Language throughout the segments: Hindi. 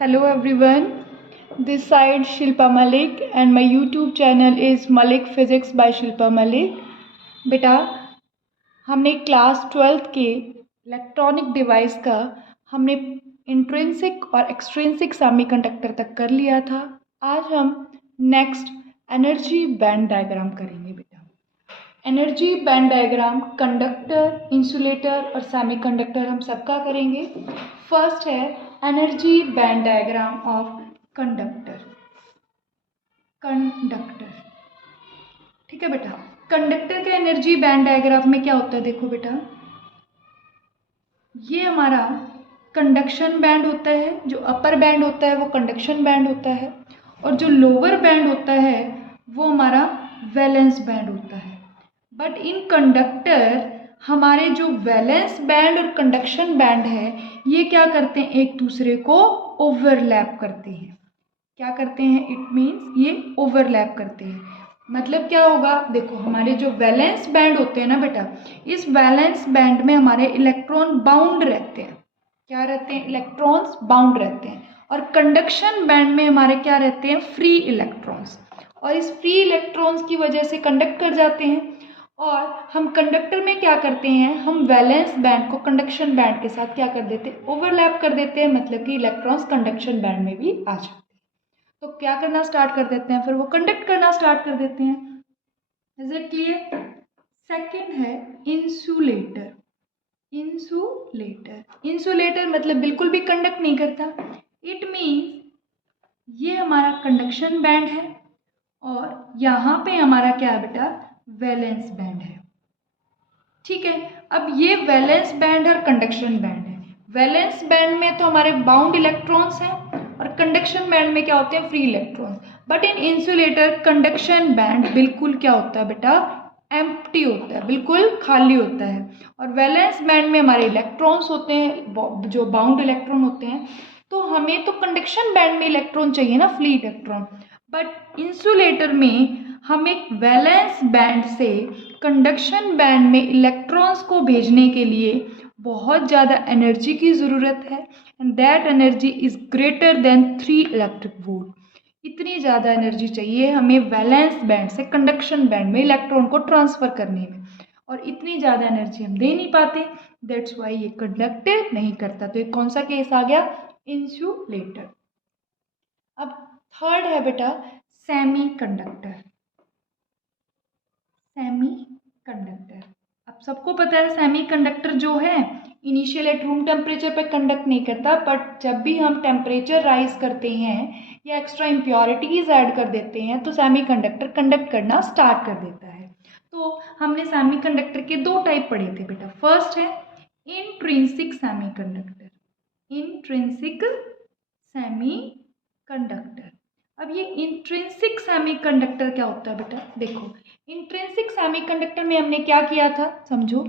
Hello everyone, this side Shilpa Malik and my YouTube channel is Malik Physics by Shilpa Malik। बेटा हमने क्लास 12th के इलेक्ट्रॉनिक डिवाइस का हमने इंट्रिंसिक और एक्सट्रिंसिक सेमीकंडक्टर तक कर लिया था। आज हम नेक्स्ट एनर्जी बैंड डायग्राम करेंगे बेटा। Energy band diagram conductor, insulator और सेमीकंडक्टर हम सबका करेंगे। फर्स्ट है energy band diagram of conductor. ठीक है बेटा, कंडक्टर का एनर्जी बैंड डायग्राम में क्या होता है, देखो बेटा, ये हमारा कंडक्शन बैंड होता है। जो अपर बैंड होता है वो कंडक्शन बैंड होता है और जो लोअर बैंड होता है वो हमारा वैलेंस बैंड होता है। बट इन कंडक्टर हमारे जो वैलेंस बैंड और कंडक्शन बैंड है ये क्या करते हैं, एक दूसरे को ओवरलैप करते हैं। क्या करते हैं, इट मीन्स ये ओवरलैप करते हैं। मतलब क्या होगा, देखो हमारे जो वैलेंस बैंड होते हैं ना बेटा, इस वैलेंस बैंड में हमारे इलेक्ट्रॉन बाउंड रहते हैं। क्या रहते हैं, इलेक्ट्रॉन्स बाउंड रहते हैं। और कंडक्शन बैंड में हमारे क्या रहते हैं, फ्री इलेक्ट्रॉन्स। और इस फ्री इलेक्ट्रॉन्स की वजह से कंडक्ट कर जाते हैं। और हम कंडक्टर में क्या करते हैं, हम वैलेंस बैंड को कंडक्शन बैंड के साथ क्या कर देते हैं, ओवरलैप कर देते हैं। मतलब कि इलेक्ट्रॉन्स कंडक्शन बैंड में भी आ जाते हैं। तो क्या करना स्टार्ट कर देते हैं, फिर वो कंडक्ट करना स्टार्ट कर देते हैं। Is it clear? सेकंड है इंसुलेटर। इंसुलेटर मतलब बिल्कुल भी कंडक्ट नहीं करता। इट मीन्स ये हमारा कंडक्शन बैंड है और यहाँ पे हमारा क्या है बेटा, वैलेंस बैंड है। ठीक है, अब ये वैलेंस बैंड और कंडक्शन बैंड है। वैलेंस बैंड में तो हमारे बाउंड इलेक्ट्रॉन्स हैं और कंडक्शन बैंड में क्या होते हैं, free electrons. But in insulator conduction band बिल्कुल क्या होता है बेटा, एम्प्टी होता है, बिल्कुल खाली होता है। और वैलेंस बैंड में हमारे इलेक्ट्रॉन्स होते हैं, जो बाउंड इलेक्ट्रॉन होते हैं। तो हमें तो कंडक्शन बैंड में इलेक्ट्रॉन चाहिए ना, फ्री इलेक्ट्रॉन। बट इंसुलेटर में हमें वैलेंस बैंड से कंडक्शन बैंड में इलेक्ट्रॉन्स को भेजने के लिए बहुत ज़्यादा एनर्जी की ज़रूरत है। And that energy is greater than 3 electric volt. इतनी ज़्यादा एनर्जी चाहिए हमें वैलेंस बैंड से कंडक्शन बैंड में इलेक्ट्रॉन को ट्रांसफ़र करने में, और इतनी ज़्यादा एनर्जी हम दे नहीं पाते। दैट्स वाई ये कंडक्ट नहीं करता। तो ये कौन सा केस आ गया, इंसुलेटर। अब थर्ड है बेटा सेमी कंडक्टर। अब सबको पता है सेमी कंडक्टर जो है इनिशियल एट रूम टेम्परेचर पर कंडक्ट नहीं करता, बट जब भी हम टेम्परेचर राइज करते हैं या एक्स्ट्रा इम्प्योरिटीज ऐड कर देते हैं तो सेमी कंडक्टर कंडक्ट करना स्टार्ट कर देता है। तो हमने सेमी कंडक्टर के दो टाइप पढ़े थे बेटा। फर्स्ट है intrinsic semi conductor. Intrinsic semi conductor. अब ये इंट्रिंसिक सेमीकंडक्टर क्या होता है बेटा, देखो इंट्रिंसिक सेमीकंडक्टर में हमने क्या किया था, समझो,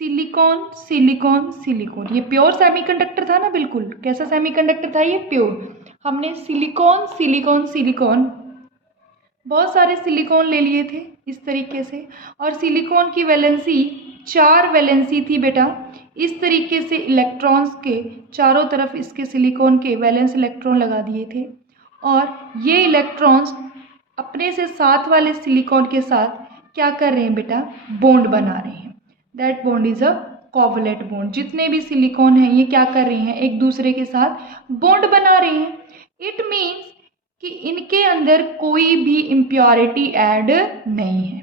सिलिकॉन सिलिकॉन सिलिकॉन, ये प्योर सेमीकंडक्टर था ना, बिल्कुल कैसा सेमीकंडक्टर था ये, प्योर। हमने सिलिकॉन सिलिकॉन सिलिकॉन, बहुत सारे सिलिकॉन ले लिए थे इस तरीके से, और सिलिकॉन की वैलेंसी 4 वैलेंसी थी बेटा। इस तरीके से इलेक्ट्रॉन्स के चारों तरफ इसके सिलिकॉन के वैलेंस इलेक्ट्रॉन लगा दिए थे, और ये इलेक्ट्रॉन्स अपने से साथ वाले सिलिकॉन के साथ क्या कर रहे हैं बेटा, बॉन्ड बना रहे हैं। That bond is a covalent bond. जितने भी सिलिकॉन हैं ये क्या कर रहे हैं, एक दूसरे के साथ बॉन्ड बना रहे हैं। इट मीन्स कि इनके अंदर कोई भी इम्प्योरिटी ऐड नहीं है।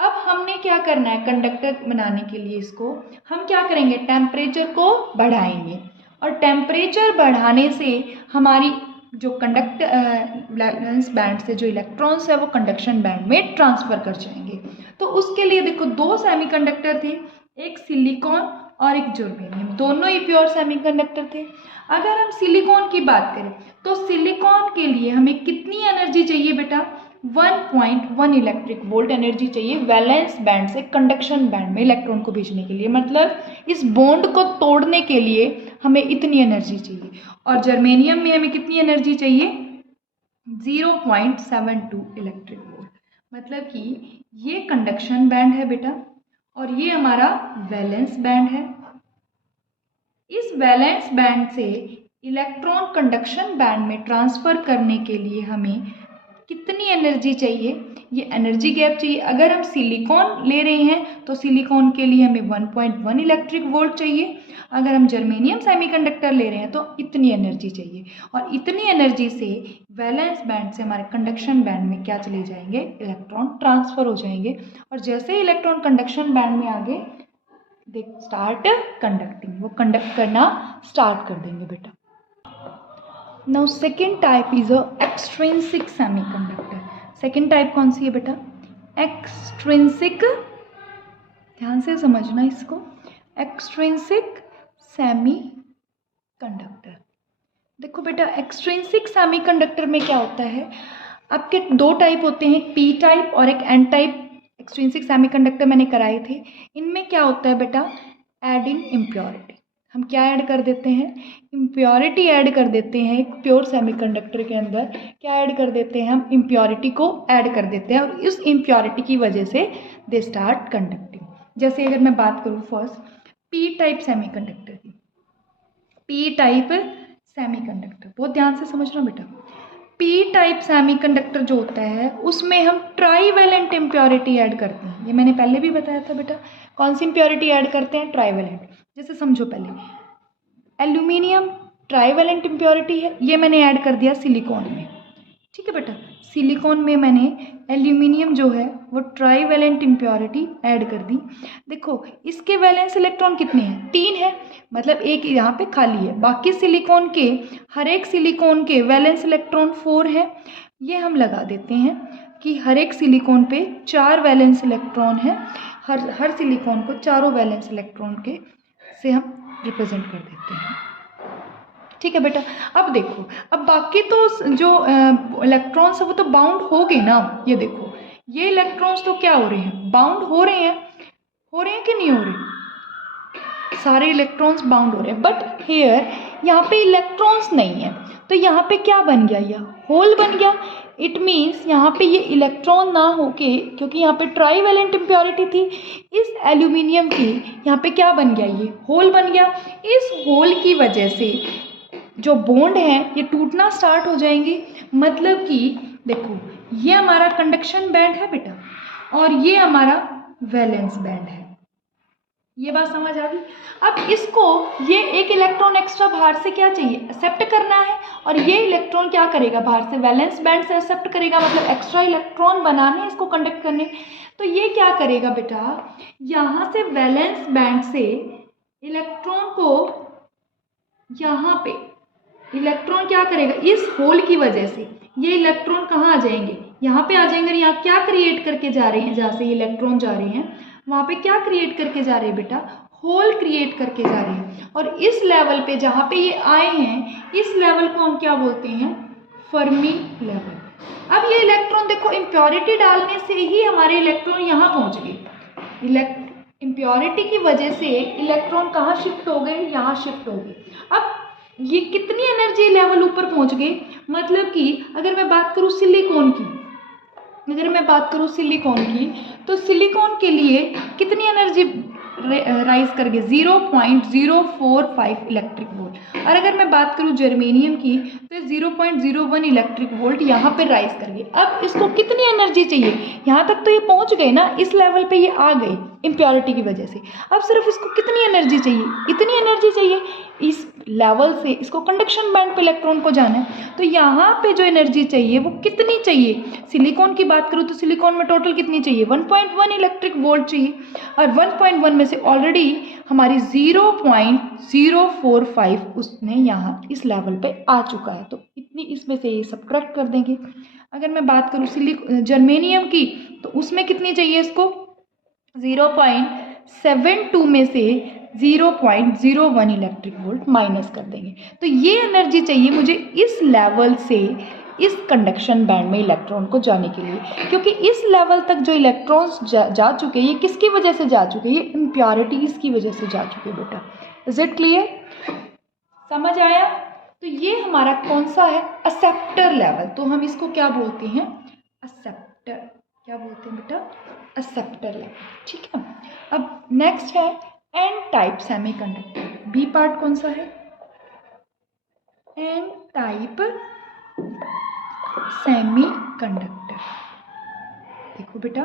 अब हमने क्या करना है, कंडक्टर बनाने के लिए इसको हम क्या करेंगे, टेम्परेचर को बढ़ाएंगे, और टेम्परेचर बढ़ाने से हमारी जो वैलेंस बैंड से जो इलेक्ट्रॉन्स है वो कंडक्शन बैंड में ट्रांसफ़र कर जाएंगे। तो उसके लिए देखो दो सेमीकंडक्टर थे, एक सिलिकॉन और एक जर्मेनियम, दोनों ही प्योर सेमीकंडक्टर थे। अगर हम सिलिकॉन की बात करें तो सिलिकॉन के लिए हमें कितनी एनर्जी चाहिए बेटा, 1.1 इलेक्ट्रिक वोल्ट एनर्जी चाहिए वैलेंस बैंड से कंडक्शन बैंड में इलेक्ट्रॉन को भेजने के लिए। मतलब इस बॉन्ड को तोड़ने के लिए हमें इतनी एनर्जी चाहिए। और जर्मेनियम में हमें कितनी एनर्जी चाहिए, 0.72 इलेक्ट्रिक वोल्ट। मतलब कि ये कंडक्शन बैंड है बेटा और ये हमारा वैलेंस बैंड है। इस वैलेंस बैंड से इलेक्ट्रॉन कंडक्शन बैंड में ट्रांसफ़र करने के लिए हमें कितनी एनर्जी चाहिए, ये एनर्जी गैप चाहिए। अगर हम सिलिकॉन ले रहे हैं तो सिलिकॉन के लिए हमें 1.1 इलेक्ट्रिक वोल्ट चाहिए। अगर हम जर्मेनियम सेमीकंडक्टर ले रहे हैं तो इतनी एनर्जी चाहिए, और इतनी एनर्जी से वैलेंस बैंड से हमारे कंडक्शन बैंड में क्या चले जाएंगे, इलेक्ट्रॉन ट्रांसफ़र हो जाएंगे। और जैसे ही इलेक्ट्रॉन कंडक्शन बैंड में आगे दे स्टार्ट कंडक्टिंग, वो कंडक्ट करना स्टार्ट कर देंगे बेटा। Now second type is a extrinsic semiconductor. Second type कौन सी है बेटा, एक्सट्रिंसिक, ध्यान से समझना इसको, एक्सट्रिंसिक सेमीकंडक्टर। देखो बेटा, एक्सट्रिंसिक सेमीकंडक्टर में क्या होता है, आपके दो टाइप होते हैं, पी टाइप और एक एन टाइप। एक्सट्रिंसिक सेमीकंडक्टर मैंने कराए थे। इनमें क्या होता है बेटा, एडिंग इम्प्योरिटी। हम क्या ऐड कर देते हैं, इम्प्योरिटी ऐड कर देते हैं। एक प्योर सेमीकंडक्टर के अंदर क्या ऐड कर देते हैं, हम इम्प्योरिटी को ऐड कर देते हैं, और इस इम्प्योरिटी की वजह से दे स्टार्ट कंडक्टिंग। जैसे अगर मैं बात करूँ फर्स्ट पी टाइप सेमीकंडक्टर की, पी टाइप सेमीकंडक्टर, बहुत ध्यान से समझना बेटा। पी टाइप सेमीकंडक्टर जो होता है उसमें हम ट्राईवैलेंट इम्प्योरिटी ऐड करते हैं। ये मैंने पहले भी बताया था बेटा। कौन सी इम्प्योरिटी ऐड करते हैं, ट्राईवैलेंट। जैसे समझो, पहले एल्यूमिनियम ट्राईवैलेंट इम्प्योरिटी है, ये मैंने ऐड कर दिया सिलिकॉन में, ठीक है बेटा। सिलिकॉन में मैंने एल्यूमिनियम जो है वो ट्राईवैलेंट इम्प्योरिटी ऐड कर दी। देखो इसके वैलेंस इलेक्ट्रॉन कितने हैं, 3 है, मतलब एक यहाँ पे खाली है। बाकी सिलिकॉन के, हर एक सिलिकॉन के वैलेंस इलेक्ट्रॉन 4 है। ये हम लगा देते हैं कि हर एक सिलिकॉन पे 4 वैलेंस इलेक्ट्रॉन है। हर सिलिकॉन को चारों वैलेंस इलेक्ट्रॉन के से हम रिप्रेजेंट कर देते हैं, ठीक है बेटा। अब देखो, अब बाकी तो जो इलेक्ट्रॉन्स है वो तो बाउंड हो गए ना। ये देखो, ये इलेक्ट्रॉन्स तो क्या हो रहे हैं, बाउंड हो रहे हैं कि नहीं हो रहे, सारे इलेक्ट्रॉन्स बाउंड हो रहे हैं। बट हेयर यहाँ पे इलेक्ट्रॉन्स नहीं है, तो यहाँ पे क्या बन गया, यह होल बन गया। इट मीन्स यहाँ पे ये इलेक्ट्रॉन ना होके, क्योंकि यहाँ पे ट्राईवैलेंट इम्प्योरिटी थी, इस एल्यूमिनियम की यहाँ पे क्या बन गया, ये होल बन गया। इस होल की वजह से जो बॉन्ड हैं ये टूटना स्टार्ट हो जाएंगे। मतलब कि देखो, ये हमारा कंडक्शन बैंड है बेटा, और ये हमारा वैलेंस बैंड है। ये बात समझ आ गई। अब इसको, ये एक इलेक्ट्रॉन एक्स्ट्रा बाहर से क्या चाहिए, एक्सेप्ट करना है, और ये इलेक्ट्रॉन क्या करेगा, बाहर से वैलेंस बैंड से एक्सेप्ट करेगा, मतलब एक्स्ट्रा इलेक्ट्रॉन बनाने इसको कंडक्ट करने। तो ये क्या करेगा बेटा, यहाँ से वैलेंस बैंड से इलेक्ट्रॉन को, यहाँ पे इलेक्ट्रॉन क्या करेगा, इस होल की वजह से ये इलेक्ट्रॉन कहाँ आ जाएंगे, यहाँ पे आ जाएंगे। यहाँ क्या क्रिएट करके जा रहे हैं, जहाँ से इलेक्ट्रॉन जा रहे हैं वहाँ पे क्या क्रिएट करके जा रहे हैं बेटा, होल क्रिएट करके जा रहे हैं। और इस लेवल पे जहाँ पे ये आए हैं, इस लेवल को हम क्या बोलते हैं, फर्मी लेवल। अब ये इलेक्ट्रॉन देखो, इम्प्योरिटी डालने से ही हमारे इलेक्ट्रॉन यहाँ पहुँच गए। इम्प्योरिटी की वजह से इलेक्ट्रॉन कहाँ शिफ्ट हो गए, यहाँ शिफ्ट हो गए। अब ये कितनी एनर्जी लेवल ऊपर पहुंच गए, मतलब कि अगर मैं बात करूं सिलिकॉन की, तो सिलिकॉन के लिए कितनी एनर्जी राइज कर गए, 0.045 इलेक्ट्रिक वोल्ट। और अगर मैं बात करूं जर्मेनियम की, तो 0.01 इलेक्ट्रिक वोल्ट यहाँ पे राइज कर गए। अब इसको कितनी एनर्जी चाहिए, यहाँ तक तो ये पहुँच गए ना, इस लेवल पे ये आ गए इम्प्योरिटी की वजह से। अब सिर्फ इसको कितनी एनर्जी चाहिए, इतनी एनर्जी चाहिए इस लेवल से इसको कंडक्शन बैंड पे इलेक्ट्रॉन को जाना है। तो यहाँ पे जो एनर्जी चाहिए वो कितनी चाहिए, सिलिकॉन की बात करूँ तो सिलिकॉन में टोटल कितनी चाहिए, 1.1 इलेक्ट्रिक वोल्ट चाहिए। और 1.1 में से ऑलरेडी हमारी 0.045 उसमें यहाँ इस लेवल पे आ चुका है, तो इतनी इसमें से ये सब्ट्रैक्ट कर देंगे। अगर मैं बात करूँ जर्मेनियम की, तो उसमें कितनी चाहिए इसको, 0.72 में से 0.01 इलेक्ट्रिक वोल्ट माइनस कर देंगे। तो ये एनर्जी चाहिए मुझे इस लेवल से इस कंडक्शन बैंड में इलेक्ट्रॉन को जाने के लिए, क्योंकि इस लेवल तक जो इलेक्ट्रॉन्स जा चुके हैं, ये किसकी वजह से जा चुके हैं, ये इम्प्योरिटीज़ की वजह से जा चुके हैं बेटा। इज इट क्लियर, समझ आया। तो ये हमारा कौन सा है, एक्सेप्टर लेवल। तो हम इसको क्या बोलते हैं, एक्सेप्टर, क्या बोलते हैं बेटा, एक्सेप्टर लेवल, ठीक है। अब नेक्स्ट है N type semiconductor. B part कौन सा है, एन टाइप सेमीकंडक्टर। देखो बेटा,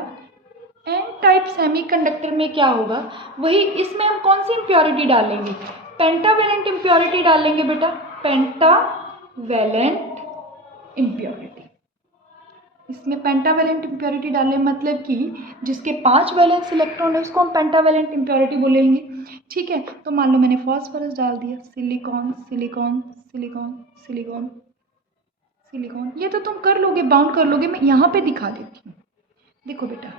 एन टाइप सेमीकंडक्टर में क्या होगा, वही इसमें हम कौन सी इम्प्योरिटी डालेंगे, पेंटावेलेंट इम्प्योरिटी डालेंगे बेटा, पेंटावेलेंट इम्प्योरिटी। इसमें पेंटावेलेंट इम्प्योरिटी डालें मतलब कि जिसके 5 वैलेंस इलेक्ट्रॉन है उसको हम पेंटावेलेंट इम्प्योरिटी बोलेंगे। ठीक है, तो मान लो मैंने फॉस्फोरस डाल दिया, silicon silicon silicon silicon silicon, ये तो तुम कर लोगे, बाउंड कर लोगे, मैं यहाँ पे दिखा देती हूँ। देखो बेटा,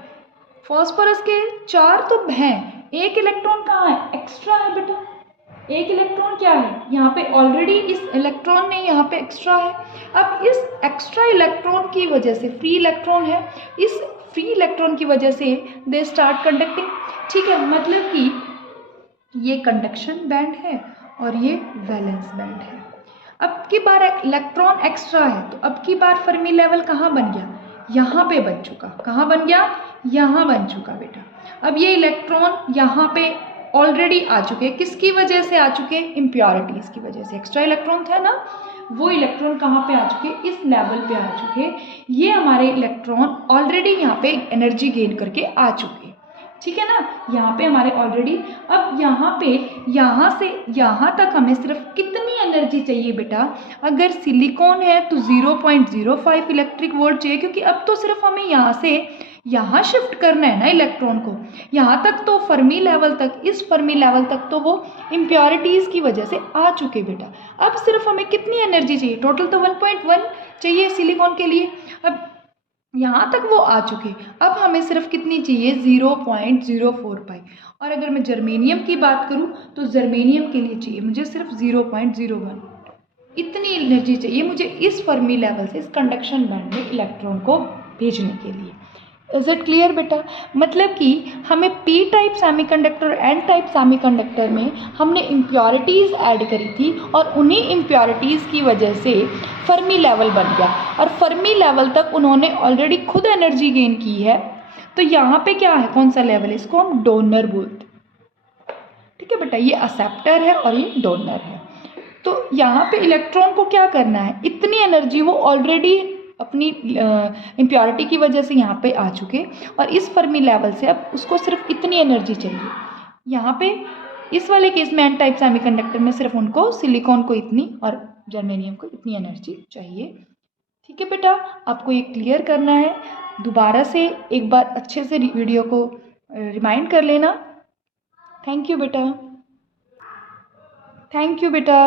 फॉस्फोरस के 4 तो हैं, एक इलेक्ट्रॉन कहाँ है, एक्स्ट्रा है बेटा। एक इलेक्ट्रॉन क्या है यहाँ पे, ऑलरेडी इस इलेक्ट्रॉन ने यहाँ पे एक्स्ट्रा है। अब इस एक्स्ट्रा इलेक्ट्रॉन की वजह से, फ्री इलेक्ट्रॉन है, इस फ्री इलेक्ट्रॉन की वजह से दे स्टार्ट कंडक्टिंग। ठीक है, मतलब कि ये कंडक्शन बैंड है और ये वैलेंस बैंड है। अब की बार इलेक्ट्रॉन एक्स्ट्रा है, तो अब की बार फर्मी लेवल कहाँ बन गया, यहाँ पे बन चुका। कहाँ बन गया, यहाँ बन चुका बेटा। अब ये इलेक्ट्रॉन यहाँ पे ऑलरेडी आ चुके, किसकी वजह से आ चुके, इम्प्योरिटीज़ की वजह से। एक्स्ट्रा इलेक्ट्रॉन था ना, वो इलेक्ट्रॉन कहाँ पे आ चुके, इस लेवल पे आ चुके। ये हमारे इलेक्ट्रॉन ऑलरेडी यहाँ पे एनर्जी गेन करके आ चुके। ठीक है ना, यहाँ पे हमारे ऑलरेडी, अब यहाँ पे यहाँ से यहाँ तक हमें सिर्फ कितनी एनर्जी चाहिए बेटा, अगर सिलिकॉन है तो 0.05 इलेक्ट्रिक वोल्ट चाहिए, क्योंकि अब तो सिर्फ हमें यहाँ से यहाँ शिफ्ट करना है ना इलेक्ट्रॉन को। यहाँ तक तो फर्मी लेवल तक, इस फर्मी लेवल तक तो वो इम्प्योरिटीज़ की वजह से आ चुके बेटा। अब सिर्फ हमें कितनी एनर्जी चाहिए, टोटल तो 1.1 चाहिए सिलिकॉन के लिए, अब यहाँ तक वो आ चुके। अब हमें सिर्फ कितनी चाहिए, 0.04 और अगर मैं जर्मेनियम की बात करूँ तो जर्मेनियम के लिए चाहिए मुझे सिर्फ 0.01। इतनी एनर्जी चाहिए मुझे इस फर्मी लेवल से इस कंडक्शन बैंड में इलेक्ट्रॉन को भेजने के लिए। इज इट क्लियर बेटा, मतलब कि हमें P type semiconductor, N type semiconductor में हमने इम्प्योरिटीज़ ऐड करी थी और उन्हीं इम्प्योरिटीज़ की वजह से फर्मी लेवल बन गया और फर्मी लेवल तक उन्होंने ऑलरेडी खुद एनर्जी गेन की है। तो यहाँ पे क्या है, कौन सा लेवल है, इसको हम डोनर बोलते हैं। ठीक है बेटा, ये एक्सेप्टर है और ये डोनर है। तो यहाँ पे इलेक्ट्रॉन को क्या करना है, इतनी एनर्जी वो ऑलरेडी अपनी इम्प्योरिटी की वजह से यहाँ पे आ चुके और इस फर्मी लेवल से अब उसको सिर्फ इतनी एनर्जी चाहिए। यहाँ पे इस वाले केस में एन टाइप सेमीकंडक्टर में सिर्फ उनको सिलिकॉन को इतनी और जर्मेनियम को इतनी एनर्जी चाहिए। ठीक है बेटा, आपको ये क्लियर करना है, दोबारा से एक बार अच्छे से वीडियो को रिमाइंड कर लेना। थैंक यू बेटा, थैंक यू बेटा।